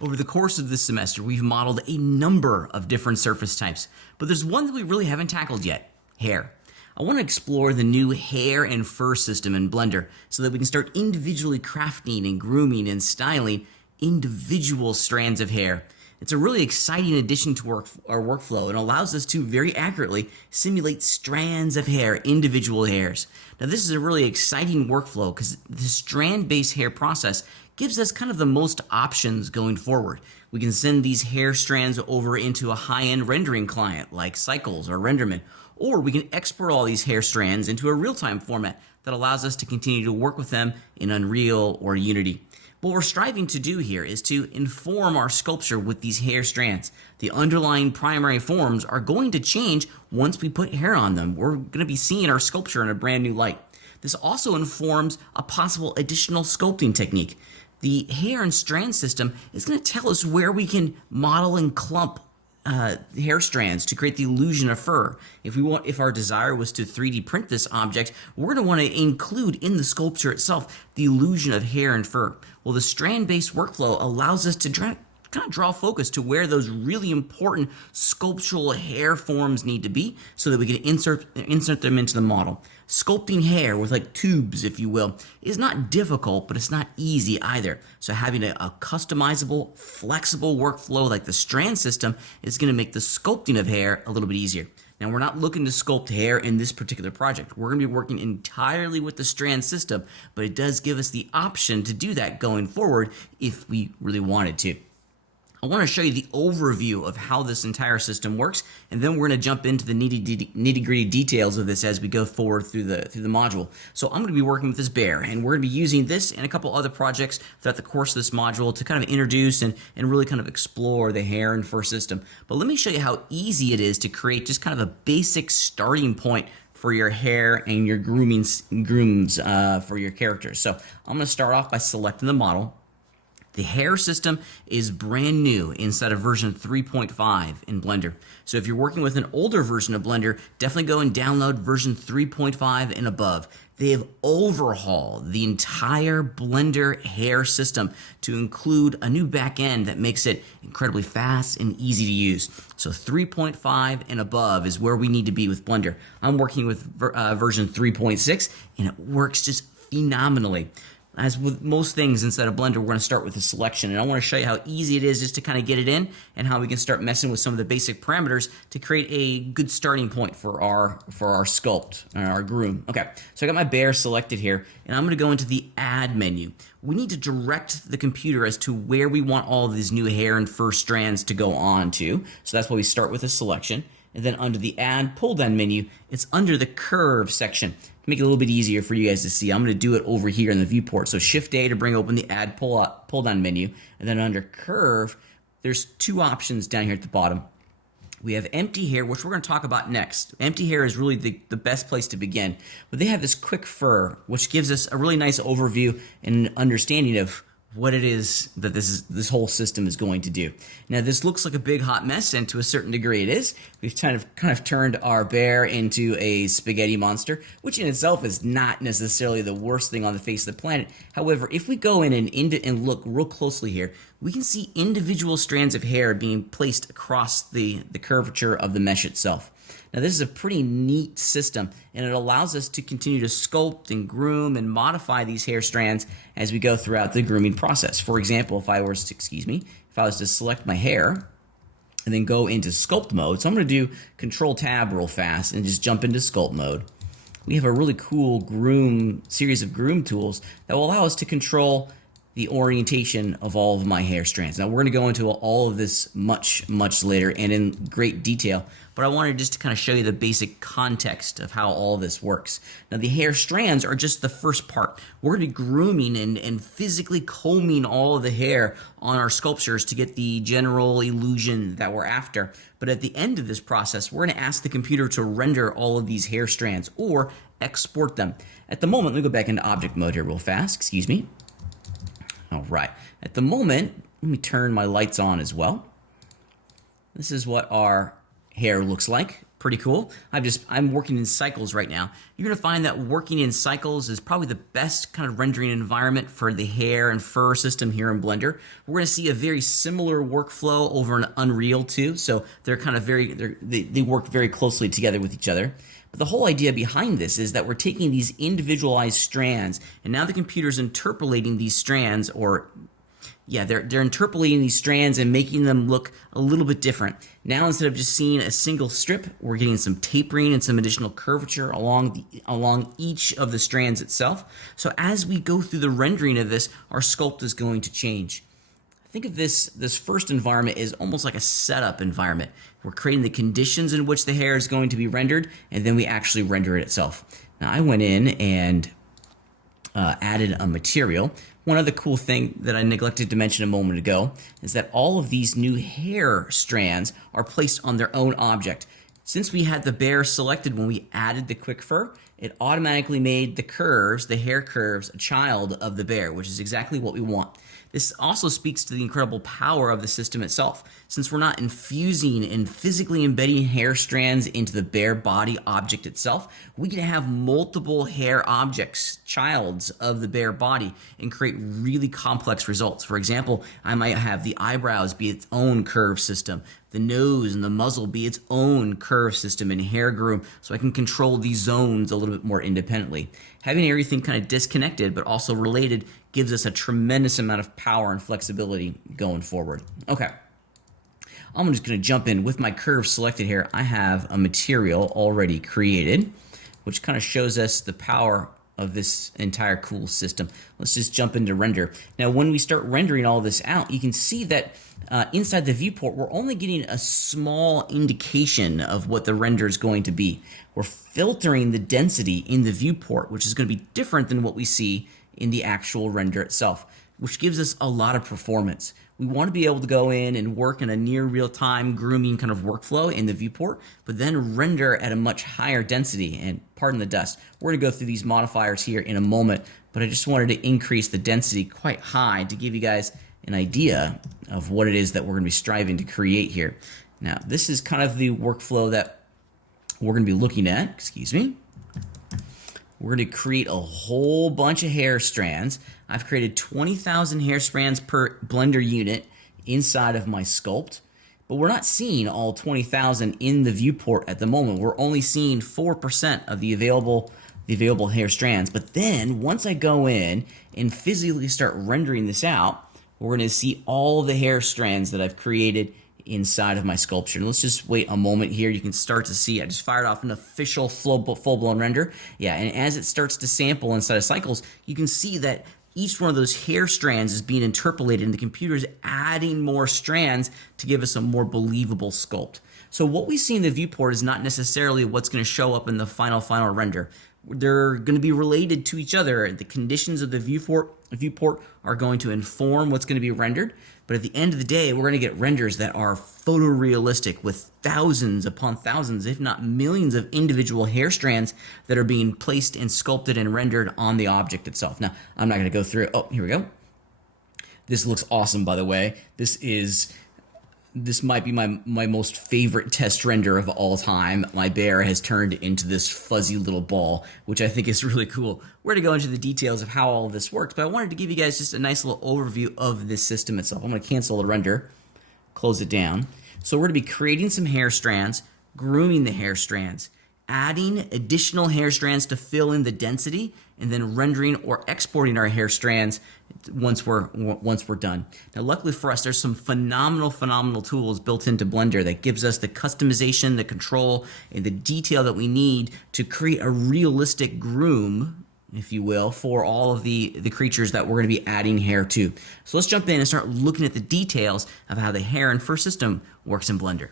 Over the course of this semester, we've modeled a number of different surface types, but there's one that we really haven't tackled yet: hair. I want to explore the new hair and fur system in Blender so that we can start individually crafting and grooming and styling individual strands of hair. It's a really exciting addition to our workflow and allows us to very accurately simulate strands of hair, individual hairs. Now, this is a really exciting workflow because the strand-based hair process gives us kind of the most options going forward. We can send these hair strands over into a high-end rendering client like Cycles or Renderman, or we can export all these hair strands into a real-time format that allows us to continue to work with them in Unreal or Unity. What we're striving to do here is to inform our sculpture with these hair strands. The underlying primary forms are going to change once we put hair on them. We're going to be seeing our sculpture in a brand new light. This also informs a possible additional sculpting technique. The hair and strand system is going to tell us where we can model and clump hair strands to create the illusion of fur. If our desire was to 3D print this object, we're going to want to include in the sculpture itself the illusion of hair and fur. Well, the strand-based workflow allows us to kind of draw focus to where those really important sculptural hair forms need to be so that we can insert them into the model. Sculpting hair with like tubes, if you will, is not difficult, but it's not easy either. So having a customizable, flexible workflow like the strand system is going to make the sculpting of hair a little bit easier. Now, we're not looking to sculpt hair in this particular project. We're going to be working entirely with the strand system, but it does give us the option to do that going forward if we really wanted to. I want to show you the overview of how this entire system works, and then we're going to jump into the nitty-gritty details of this as we go forward through the module. So I'm going to be working with this bear, and we're going to be using this and a couple other projects throughout the course of this module to kind of introduce and really kind of explore the hair and fur system. But let me show you how easy it is to create just kind of a basic starting point for your hair and your grooms for your characters. So I'm going to start off by selecting the model. The hair system is brand new inside of version 3.5 in Blender. So if you're working with an older version of Blender, definitely go and download version 3.5 and above. They have overhauled the entire Blender hair system to include a new back end that makes it incredibly fast and easy to use. So 3.5 and above is where we need to be with Blender. I'm working with version 3.6 and it works just phenomenally. As with most things inside of Blender, we're going to start with a selection, and I want to show you how easy it is just to kind of get it in and how we can start messing with some of the basic parameters to create a good starting point for our sculpt, our groom. Okay, so I got my bear selected here, and I'm going to go into the Add menu. We need to direct the computer as to where we want all of these new hair and fur strands to go on to, so that's why we start with a selection. And then under the Add pull-down menu, it's under the Curve section. To make it a little bit easier for you guys to see, I'm going to do it over here in the viewport. So Shift-A to bring open the Add pull-down menu. And then under Curve, there's two options down here at the bottom. We have empty hair, which we're going to talk about next. Empty hair is really the best place to begin. But they have this quick fur, which gives us a really nice overview and understanding of what it is that this whole system is going to do. Now, this looks like a big hot mess, and to a certain degree it is. We've kind of turned our bear into a spaghetti monster, which in itself is not necessarily the worst thing on the face of the planet. However, if we go in and look real closely here, we can see individual strands of hair being placed across the curvature of the mesh itself. Now, this is a pretty neat system, and it allows us to continue to sculpt and groom and modify these hair strands as we go throughout the grooming process. For example, if I was to select my hair and then go into sculpt mode, so I'm going to do Control-Tab real fast and just jump into sculpt mode. We have a really cool series of groom tools that will allow us to control the orientation of all of my hair strands. Now, we're going to go into all of this much later and in great detail, but I wanted just to kind of show you the basic context of how all this works. Now, the hair strands are just the first part. We're going to be grooming and physically combing all of the hair on our sculptures to get the general illusion that we're after. But at the end of this process, we're going to ask the computer to render all of these hair strands or export them. At the moment, let me go back into object mode here real fast. Excuse me. All right, at the moment, let me turn my lights on as well. This is what our hair looks like Pretty cool. I'm working in cycles right now. You're gonna find that working in cycles is probably the best kind of rendering environment for the hair and fur system here in Blender. We're gonna see a very similar workflow over in Unreal too. So they're kind of they work very closely together with each other. But the whole idea behind this is that we're taking these individualized strands, and now the computer's interpolating these strands, they're interpolating these strands and making them look a little bit different. Now, instead of just seeing a single strip, we're getting some tapering and some additional curvature along each of the strands itself. So as we go through the rendering of this, our sculpt is going to change. Think of this first environment as almost like a setup environment. We're creating the conditions in which the hair is going to be rendered, and then we actually render it itself. Now, I went in and added a material. One other cool thing that I neglected to mention a moment ago is that all of these new hair strands are placed on their own object. Since we had the bear selected when we added the quick fur, it automatically made the hair curves, a child of the bear, which is exactly what we want. This also speaks to the incredible power of the system itself. Since we're not infusing and physically embedding hair strands into the bear body object itself, we can have multiple hair objects, childs of the bear body, and create really complex results. For example, I might have the eyebrows be its own curve system, the nose and the muzzle be its own curve system and hair groom, so I can control these zones a little bit more independently. Having everything kind of disconnected but also related gives us a tremendous amount of power and flexibility going forward. Okay, I'm just going to jump in. With my curve selected here, I have a material already created, which kind of shows us the power of this entire cool system. Let's just jump into render. Now, when we start rendering all this out, you can see that inside the viewport, we're only getting a small indication of what the render is going to be. We're filtering the density in the viewport, which is going to be different than what we see in the actual render itself, which gives us a lot of performance. We want to be able to go in and work in a near real-time grooming kind of workflow in the viewport, but then render at a much higher density. And pardon the dust, we're going to go through these modifiers here in a moment, but I just wanted to increase the density quite high to give you guys an idea of what it is that we're going to be striving to create here. Now, this is kind of the workflow that we're going to be looking at. Excuse me. We're going to create a whole bunch of hair strands. I've created 20,000 hair strands per Blender unit inside of my sculpt, but we're not seeing all 20,000 in the viewport at the moment. We're only seeing 4% of the available hair strands. But then once I go in and physically start rendering this out, we're going to see all the hair strands that I've created inside of my sculpture. And let's just wait a moment here. You can start to see I just fired off an official full-blown render. Yeah, and as it starts to sample inside of cycles, you can see that each one of those hair strands is being interpolated, and the computer is adding more strands to give us a more believable sculpt. So what we see in the viewport is not necessarily what's going to show up in the final render. They're going to be related to each other. The conditions of the viewport are going to inform what's going to be rendered. But at the end of the day, we're going to get renders that are photorealistic with thousands upon thousands, if not millions of individual hair strands that are being placed and sculpted and rendered on the object itself. Now, I'm not going to go through it. Oh, here we go. This looks awesome, by the way. This might be my most favorite test render of all time. My bear has turned into this fuzzy little ball, which I think is really cool. We're going to go into the details of how all of this works, but I wanted to give you guys just a nice little overview of this system itself. I'm going to cancel the render, close it down. So we're going to be creating some hair strands, grooming the hair strands, adding additional hair strands to fill in the density, and then rendering or exporting our hair strands once we're done. Now, luckily for us, there's some phenomenal tools built into Blender that gives us the customization, the control, and the detail that we need to create a realistic groom, if you will, for all of the creatures that we're going to be adding hair to. So let's jump in and start looking at the details of how the hair and fur system works in Blender.